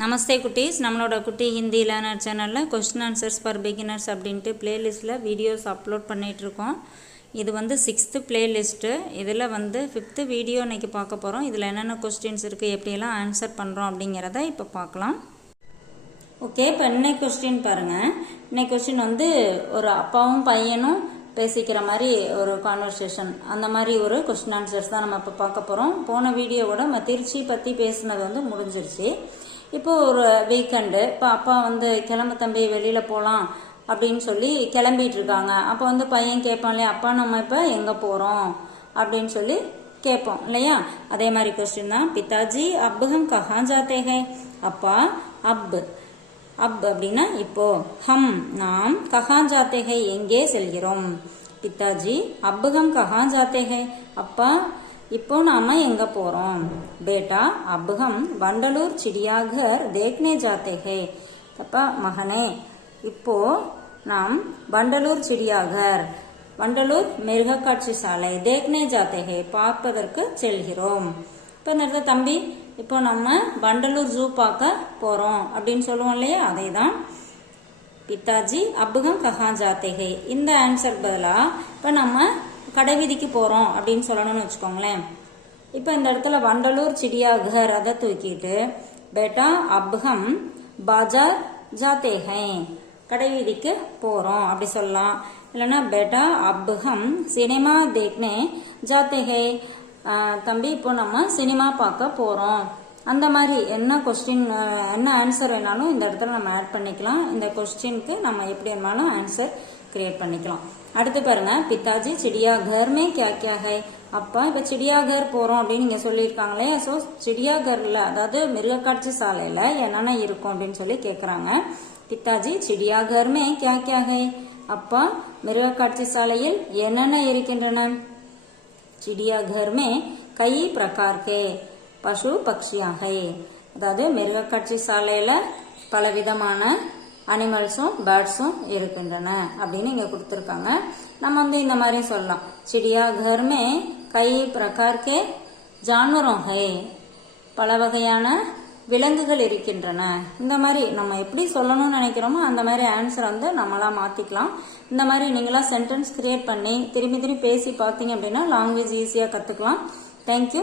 நமஸ்தே குட்டீஸ். நம்மளோட குட்டி ஹிந்தி லேர்னர் சேனலில் கொஸ்டின் ஆன்சர்ஸ் ஃபார் பிகினர்ஸ் அப்படின்ட்டு பிளேலிஸ்ட்டில் வீடியோஸ் அப்லோட் பண்ணிகிட்ருக்கோம் இது வந்து சிக்ஸ்த்து பிளேலிஸ்ட்டு இதில் வந்து ஃபிஃப்த்து வீடியோ இன்றைக்கி பார்க்க போகிறோம் இதில் என்னென்ன கொஸ்டின்ஸ் இருக்குது எப்படியெல்லாம் ஆன்சர் பண்ணுறோம் அப்படிங்கிறத இப்போ பார்க்கலாம். ஓகே இப்போ இன்னைக்கு கொஸ்டின் பாருங்கள் இன்னைக்கு கொஸ்டின் வந்து ஒரு அப்பாவும் பையனும் பேசிக்கிற மாதிரி ஒரு கான்வர்சேஷன் அந்த மாதிரி ஒரு கொஸ்டின் ஆன்சர்ஸ் தான் நம்ம இப்போ பார்க்க போகிறோம் போன வீடியோவோட நம்ம திருச்சி பற்றி பேசினது வந்து முடிஞ்சிருச்சு. இப்போ ஒரு வீக்கெண்டு இப்போ அப்பா வந்து கிளம்பு தம்பி வெளியில் போகலாம் அப்படின்னு சொல்லி கிளம்பிட்டு இருக்காங்க. அப்போ வந்து பையன் கேட்பான் இல்லையா அப்பா நம்ம இப்போ எங்கே போகிறோம் அப்படின்னு சொல்லி கேட்போம் இல்லையா? அதே மாதிரி கொஸ்டின் தான். பிதாஜி அப் கஹா ஜாத்தேகை அப்பா அப் அப் அப்படின்னா இப்போ ஹம் நாம் கஹா ஜாத்தேகை எங்கே செல்கிறோம்? பிதாஜி அப் கஹா ஜாத்தேகை அப்பா இப்போ நாம எங்க போறோம்? பேட்டா அபுகம் வண்டலூர் சிடியாகர் தேக்னே ஜாத்தேகே. ஹை அப்பா மகனே. இப்போ நாம் வண்டலூர் சிடியாகர் வண்டலூர் மிருகக்காட்சி சாலை தேக்னே ஜாத்தேகே பார்ப்பதற்கு செல்கிறோம். இப்போ இந்த இடத்துல தம்பி. இப்போ நம்ம வண்டலூர் ஜூ பார்க்க போறோம் அப்படின்னு சொல்லுவோம் இல்லையா? அதே தான் பித்தாஜி அப்புகம் கஹான் ஜாத்தேகை. இந்த ஆன்சர் பதிலாக இப்போ நம்ம கடைவீதிக்கு போகிறோம் அப்படின்னு சொல்லணும்னு வச்சுக்கோங்களேன். இப்போ இந்த இடத்துல வண்டலூர் சிடியாகர் அதை தூக்கிட்டு பேட்டா அப்ஹம் பாஜார் ஜாத்தேகை கடைவீதிக்கு போகிறோம் அப்படி சொல்லலாம். இல்லைன்னா பேட்டா அப்ஹம் சினிமா தேக்னே ஜாத்தேகை தம்பி இப்போ நம்ம சினிமா பார்க்க போகிறோம் அந்த மாதிரி என்ன கொஸ்டின் என்ன ஆன்சர் வேணாலும் இந்த இடத்துல நம்ம ஆட் பண்ணிக்கலாம். இந்த கொஸ்டினுக்கு நம்ம எப்படி வேணாலும் ஆன்சர் கிரியேட் பண்ணிக்கலாம். அடுத்து பாருங்க. பித்தாஜி சிடியா கர்மே கே கே ஹை? அப்பா இப்போ சிடியாகர் போகிறோம் அப்படின்னு நீங்கள் சொல்லியிருக்காங்களே. ஸோ சிடியாகரில் அதாவது மிருகக்காட்சி சாலையில் என்னென்ன இருக்கும் அப்படின்னு சொல்லி கேட்குறாங்க பித்தாஜி சிடியாகர்மே கே கே அப்பா மிருகக்காட்சி சாலையில் என்னென்ன இருக்கின்றன? சிடியாகர்மே கை பிரகார்கே பசு பக்ஷியாகை. அதாவது மிருகக்காட்சி சாலையில பலவிதமான அனிமல்ஸும் பேர்ட்ஸும் இருக்கின்றன அப்படின்னு இங்கே கொடுத்துருக்காங்க. நம்ம வந்து இந்த மாதிரி சொல்லலாம். சிடியாகர் மே கை பிரகார் கே ஜான்வரம் ஹை பல வகையான விலங்குகள் இருக்கின்றன. இந்த மாதிரி நம்ம எப்படி சொல்லணும்னு நினைக்கிறோமோ அந்த மாதிரி ஆன்சர் வந்து நம்மளாம் மாற்றிக்கலாம் இந்த மாதிரி நீங்களா சென்டென்ஸ் கிரியேட் பண்ணி திரும்பி திரும்பி பேசி பார்த்தீங்க அப்படின்னா லாங்குவேஜ் ஈஸியாக கற்றுக்கலாம் தேங்க்யூ